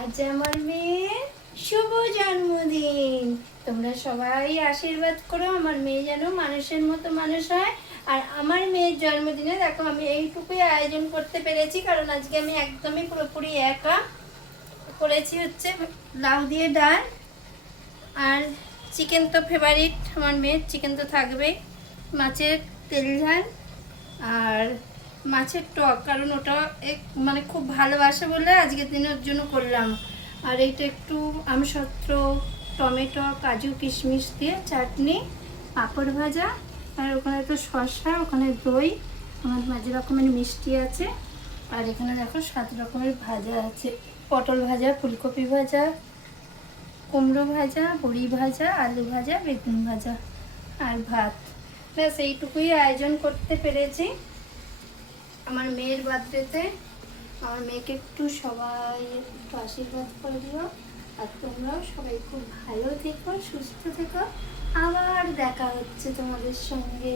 আজ আমার মেয়ের শুভ জন্মদিন। তোমরা সবাই আশীর্বাদ করো আমার মেয়ে যেন মানুষের মতো মানুষ হয়। আর আমার মেয়ের জন্মদিনে দেখো আমি এইটুকুই আয়োজন করতে পেরেছি, কারণ আজকে আমি একদমই পুরোপুরি একা করেছি। হচ্ছে লাউ দিয়ে ডাল, আর চিকেন তো ফেভারিট আমার মেয়ের, চিকেন তো থাকবেই, মাছের তেল ঝাল আর মাছের টক, কারণ ওটা মানে খুব ভালোবাসে বলে আজকের দিনের জন্য করলাম। আর এইটা একটু আমসত্ত্ব, টমেটো, কাজু কিশমিশ দিয়ে চাটনি, পাঁপড় ভাজা, আর ওখানে একটু শসা, ওখানে দই, আমার মাঝে রকমের মিষ্টি আছে। আর এখানে দেখো 7 রকমের ভাজা আছে, পটল ভাজা, ফুলকপি ভাজা, কুমড়ো ভাজা, বড়ি ভাজা, আলু ভাজা, বেগুন ভাজা আর ভাত। ব্যাস এইটুকুই আয়োজন করতে পেরেছি আমার মেয়ের বার্থডেতে। আমার মেয়েকে একটু সবাই একটু আশীর্বাদ করে দিও। আর তোমরাও সবাই খুব ভালো থেকো, সুস্থ থেকো। আবার দেখা হচ্ছে তোমাদের সঙ্গে।